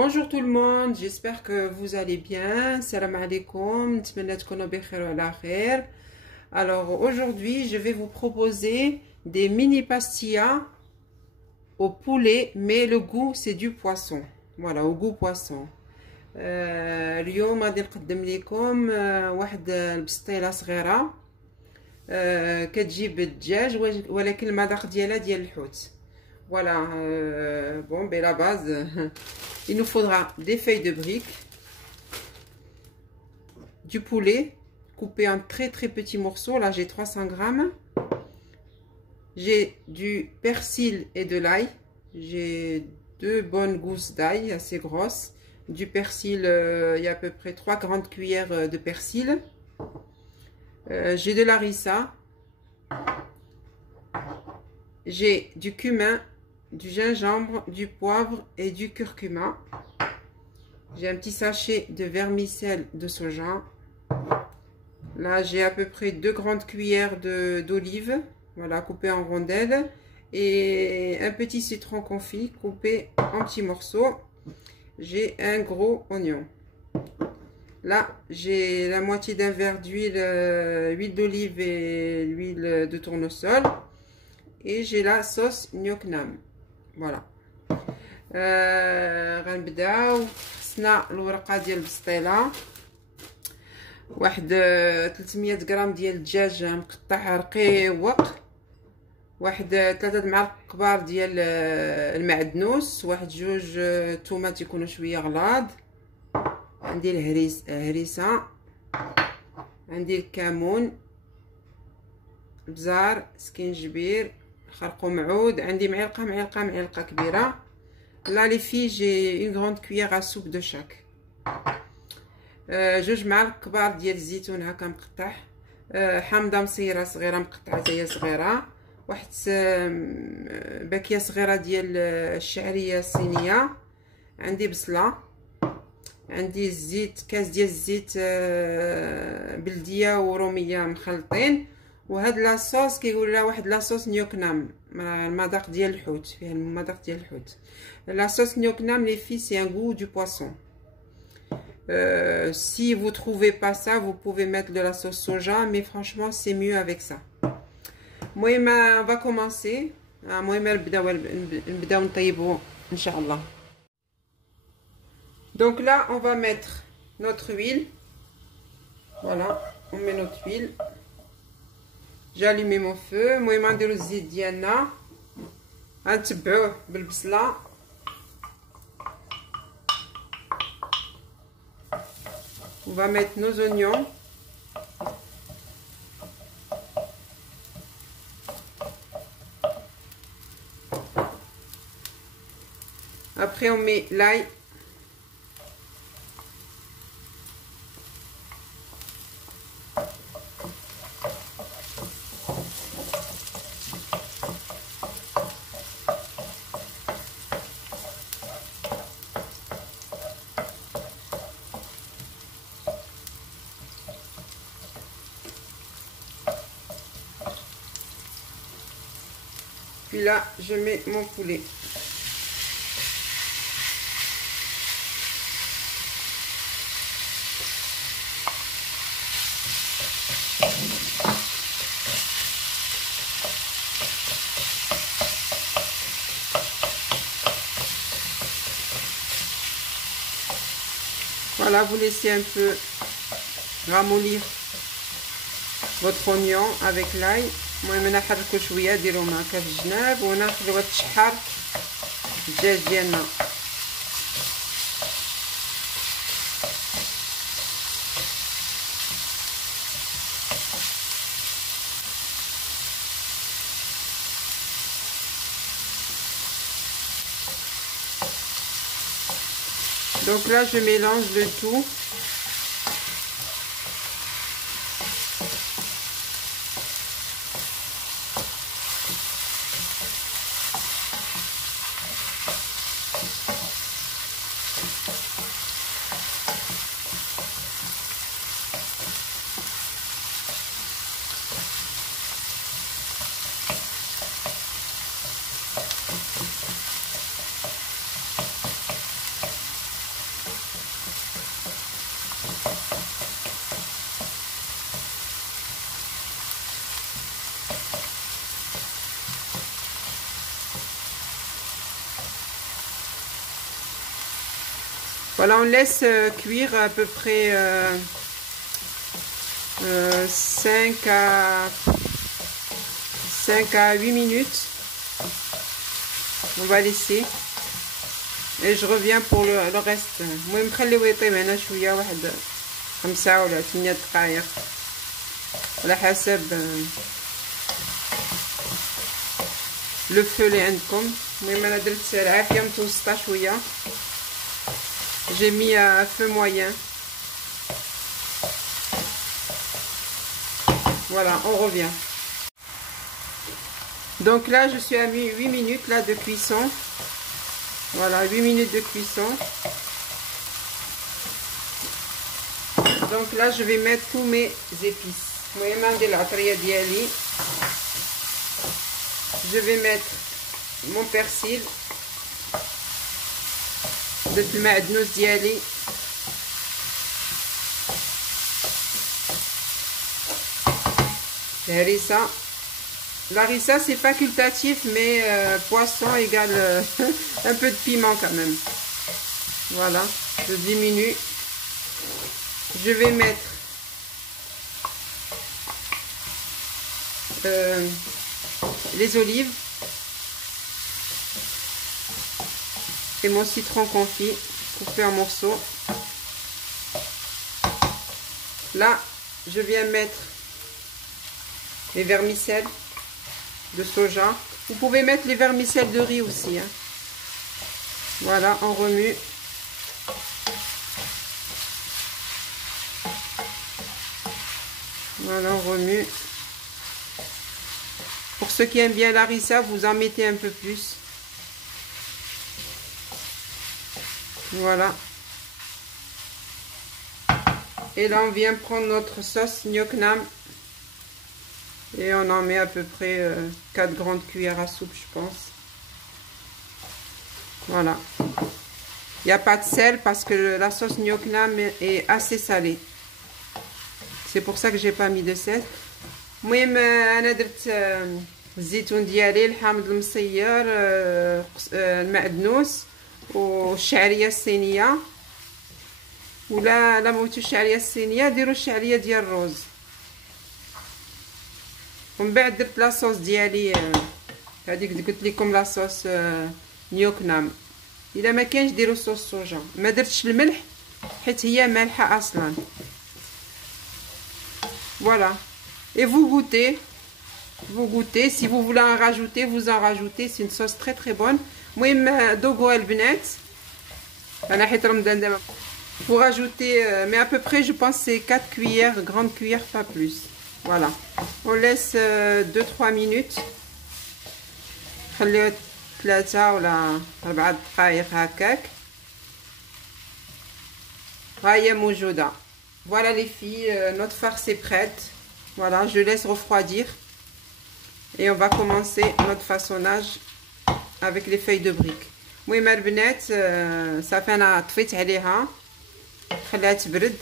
Bonjour tout le monde, j'espère que vous allez bien. Salam alaikum, نتمنى تكونوا بخير وعلى خير. Alors aujourd'hui, je vais vous proposer des mini pastillas au poulet, mais le goût c'est du poisson. Voilà, au goût poisson. اليوم غادي نقدم لكم واحد البسطيله صغيره كتجيب الدجاج ولكن المذاق ديالها ديال الحوت. Voilà, bon, ben la base, il nous faudra des feuilles de briques, du poulet coupé en très petits morceaux. Là, j'ai 300 grammes. J'ai du persil et de l'ail. J'ai 2 bonnes gousses d'ail assez grosses. Du persil, il y a à peu près 3 grandes cuillères de persil. J'ai de la harissa. J'ai du cumin, du gingembre, du poivre et du curcuma. J'ai un petit sachet de vermicelle de soja. Là, j'ai à peu près 2 grandes cuillères d'olive, voilà, coupées en rondelles. Et un petit citron confit coupé en petits morceaux. J'ai un gros oignon. Là, j'ai la moitié d'un verre d'huile, huile d'olive et l'huile de tournesol. Et j'ai la sauce Gnocchi. Voilà. غنبداو. خصنا الورقه ديال البسطيله، واحد 300 غرام ديال الدجاج مقطع رقيق، واحد 3 معالق كبار ديال المعدنوس، واحد 2 طوماط يكونوا شويه غلاض، عندي الهريسه، عندي الكمون، البزار، سكينجبير، خرقوم عود، عندي معلقه كبيره. Là les filles, j'ai une grande cuillère à soupe de chaque. 2 معالق كبار ديال الزيتون هكا مقطع، حامضه مصيره صغيره مقطعه هي صغيره، واحد باكيه صغيره ديال الشعريه الصينيه، عندي بصله، عندي الزيت، كاس ديال الزيت بلديه وروميه مخلطين. وهاد لاصوص كيقول لها واحد لاصوص نيوكنام، المذاق ديال الحوت، فيها المذاق ديال الحوت. لاصوص نيوكنام les filles, c'est un goût du poisson. Si vous trouvez pas ça, vous pouvez mettre de la sauce soja, mais franchement c'est mieux avec ça. المهم on va commencer. المهم نبداو نطيبو ان شاء الله. Donc là on va mettre notre huile. Voilà, on met notre huile. J'ai allumé mon feu. المهم نديرو الزيت ديالنا، غنتبعوه بالبصله. On va mettre nos oignons. Après on met l'ail. Puis là, je mets mon poulet. Voilà, vous laissez un peu ramollir votre oignon avec l'ail. المهم انا نحركو شويه، ديروهم هكا في الجناب ونخليوها تشحر الدجاج ديالنا. Donc là je mélange le tout. Voilà, on laisse cuire à peu près 5 à 8 minutes. On va laisser. Et je reviens pour le reste. المهم نخليوه يطيب هنا شويه واحد 5 ولا 8 دقائق على حسب لو فو اللي عندكم. المهم انا درت العافيه متوسطه شويه. J'ai mis à feu moyen. Voilà, on revient. Donc là, je suis à 8 minutes là de cuisson. Voilà, 8 minutes de cuisson. Donc là, je vais mettre tous mes épices. Je vais mettre mon persil. درت المعدنوس ديالي الهريسة. L'harissa c'est facultatif mais poisson égale un peu de piment quand même. Voilà, je diminue. Je vais mettre les olives et mon citron confit coupé en morceaux. Là, je viens mettre les vermicelles de soja. Vous pouvez mettre les vermicelles de riz aussi. Hein. Voilà, on remue. Voilà, on remue. Pour ceux qui aiment bien l'harissa, vous en mettez un peu plus. Voilà. Et là, on vient prendre notre sauce gnocchi. Et on en met à peu près 4 grandes cuillères à soupe, je pense. Voilà. Il n'y a pas de sel parce que la sauce gnocchi est assez salée. C'est pour ça que j'ai pas mis de sel. المهم انا درت الزيتون ديالي، الحامض المصير، المعدنوس والشعريه الصينيه. ولا لا موتو الشعريه الصينيه ديروا الشعريه ديال الروز. ومن بعد درت لاصوص ديالي هذيك قلت لكم لاصوص نيوكنام. الا ما كانش ديروا صوص صوجا. ما درتش الملح حيت هي مالحه اصلا. Voilà. Et vous goûtez. Vous goûtez. Si vous voulez en rajouter, vous en rajoutez. C'est une sauce très très bonne. المهم دوقوا البنات. انا حيت رمضان دابا. Vous rajoutez mais à peu près je pense c'est 4 cuillères, grandes cuillères, pas plus. Voilà. On laisse 2-3 minutes. خليوه 3 ولا 4 دقائق هكاك. ها هي موجوده. Voilà les filles, notre farce est prête. Voilà, je laisse refroidir. Et on va commencer notre façonnage avec les feuilles de briques. المهم البنات صافي انا طفيت عليها خليها تبرد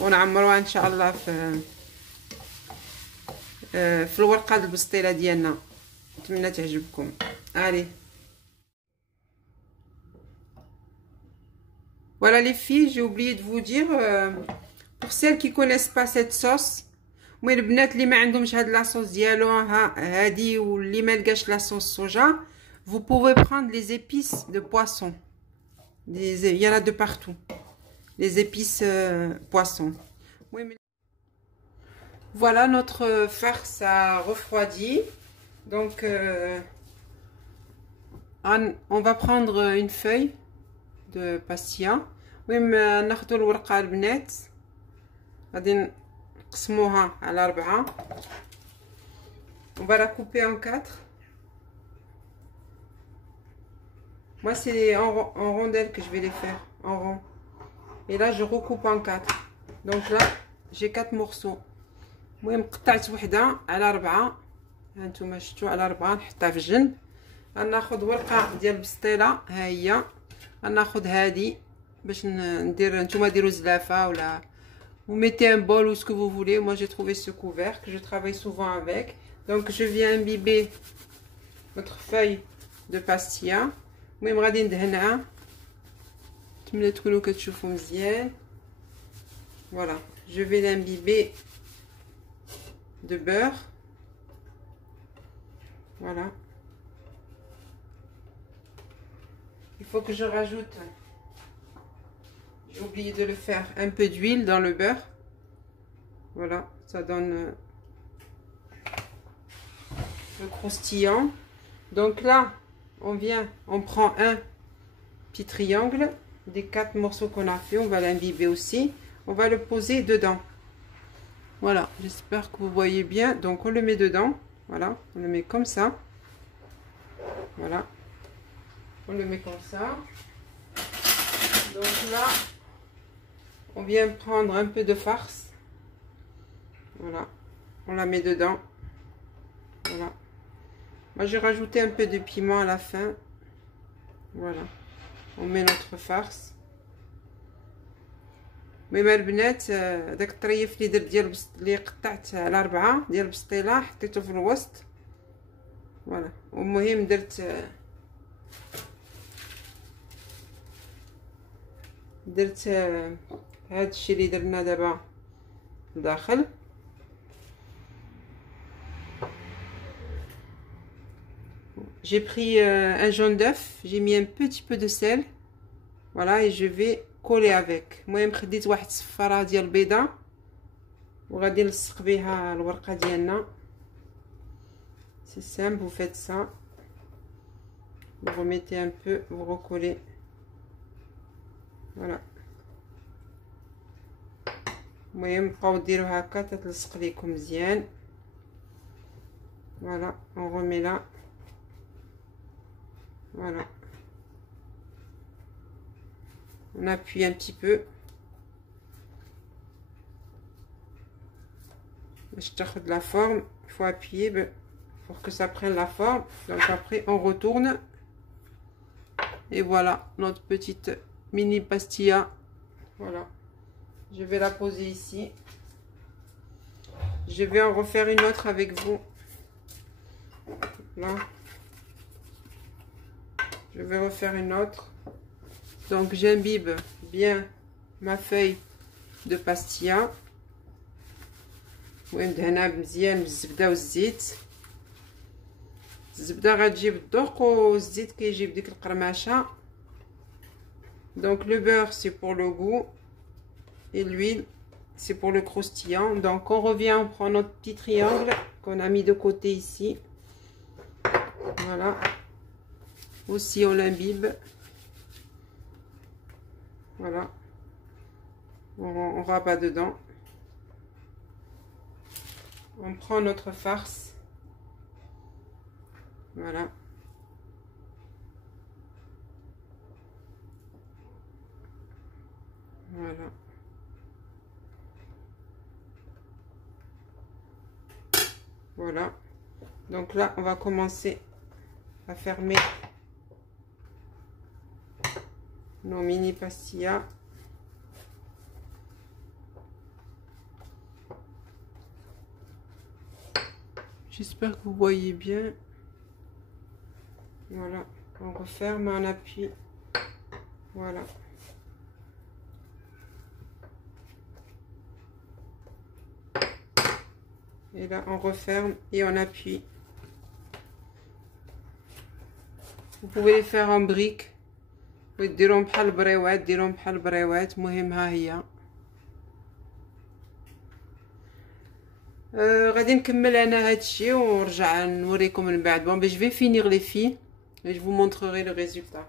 ونعمروها ان شاء الله في الورقه البسطيله ديالنا. نتمنى تعجبكم. allez. Voilà les filles, j'ai oublié de vous dire, pour celles qui connaissent pas cette sauce, المهم البنات اللي ما عندهمش هاد لاصوص ديالوها هادي واللي ما لقاش لاصوص صوجا, vous pouvez prendre les épices de poisson. Il y en a de partout. Les épices poisson. Voilà, notre farce a refroidi. Donc, on va prendre une feuille de pastilla. المهم ناخذوا الورقه البنات غادي نقسموها على 4. On va la couper en 4. Moi c'est en rondelles que je vais les faire en rond. Et là je recoupe en 4. Donc là j'ai 4 morceaux. المهم قطعت وحده على 4. هانتوما شفتوا على 4 نحطها في الجنب. غناخذ ورقه ديال البسطيله ها هي. غناخذ هذه باش ندير. نتوما ديروا زلافه ولا vous mettez un bol ou ce que vous voulez. Moi j'ai trouvé ce couvercle, je travaille souvent avec. Donc je viens imbiber notre feuille de pastilla. المهم غادي ندهنها Voilà, je vais l'imbiber de beurre. Voilà. Il faut que je rajoute, j'ai oublié de le faire, un peu d'huile dans le beurre. Voilà, ça donne le croustillant. Donc là, on prend un petit triangle des 4 morceaux qu'on a fait, on va l'imbiber aussi. On va le poser dedans. Voilà, j'espère que vous voyez bien. Donc on le met dedans. Voilà, on le met comme ça. Voilà, on le met comme ça. Donc là, on vient prendre un peu de farce. Voilà, on la met dedans. Voilà. Moi, j'ai rajouté un peu de piment à la fin. Voilà, on met notre farce. المهم البنات داك الطريف اللي درت ديال اللي قطعت على 4 ديال البسطيله حطيته في الوسط. فوالا، والمهم درت هاد الشيء اللي درنا دابا لداخل. J'ai pris un jaune d'œuf, j'ai mis un petit peu de sel. Voilà, et je vais coller avec. المهم خديت واحد الصفاره ديال البيضه وغادي نلصق بها الورقه ديالنا. C'est simple, vous faites ça. Vous remettez un peu, vous recollez. Voilà. المهم بقاو ديروا هكا تتلصق ليكم مزيان. Voilà, on remet là. Voilà. On appuie un petit peu. Je tâche de la forme. Il faut appuyer pour que ça prenne la forme. Donc après, on retourne. Et voilà, notre petite mini pastilla. Voilà. Je vais la poser ici. Je vais en refaire une autre avec vous. Là. Je vais refaire une autre. Donc j'imbibe bien ma feuille de pastilla. وندهنها مزيان بالزبده والزيت. الزبده غتجيب الذوق والزيت كيجيب ديك القرماشه. Donc le beurre c'est pour le goût et l'huile c'est pour le croustillant. Donc on revient, on prend notre petit triangle qu'on a mis de côté ici. Voilà. Aussi on l'imbibe. Voilà, on rabat dedans. On prend notre farce. Voilà. Voilà. Voilà. Donc là, on va commencer à fermer nos mini pastillas. J'espère que vous voyez bien. Voilà, on referme, on appuie. Voilà. Et là, on referme et on appuie. Vous pouvez les faire en briques. وديرهم بحال البريوات، ديرهم بحال البريوات. مهم ها هي. غادي نكمل انا هادشي ونرجع نوريكم من بعد. Bon, je vais finir les filles et je vous montrerai le résultat.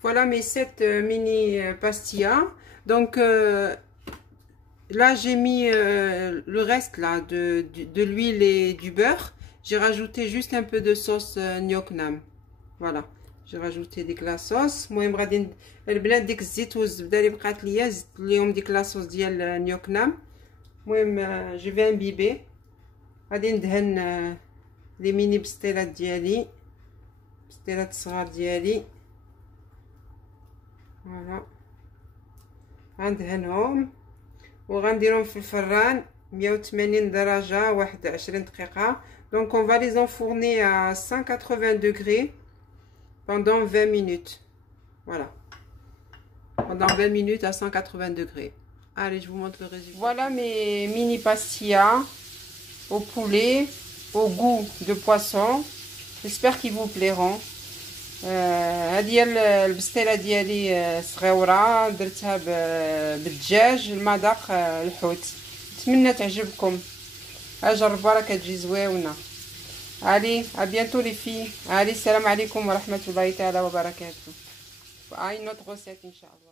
Voilà mes 7 mini pastillas. Donc là j'ai mis le reste là de l'huile et du beurre. J'ai rajouté juste un peu de sauce gnoc nam. Voilà, j'ai rajouté ديك لاصوص. المهم غادي البنات ديك الزيت والزبده اللي بقات ليا زدت ليهم ديك لاصوص ديال نيوكنام. المهم جو في امبيبي. غادي ندهن لي ميني بستيلات ديالي، بستيلات الصغار ديالي. فوالا غندهنهم وغنديرهم في الفران 180 درجه 21 دقيقه. Donc on va les enfourner à 180 degrés pendant 20 minutes. Voilà. Pendant 20 minutes à 180 degrés. Allez, je vous montre le résultat. Voilà mes mini pastillas au poulet, au goût de poisson. J'espère qu'ils vous plairont. هذه البستيله ديالي صغيره درتها بالدجاج المذاق الحوت. نتمنى تعجبكم. جربوها راه كتجي زويونه. علي ابيانتو لي في. علي السلام عليكم ورحمه الله تعالى وبركاته. في اي نوت غوسيت ان شاء الله.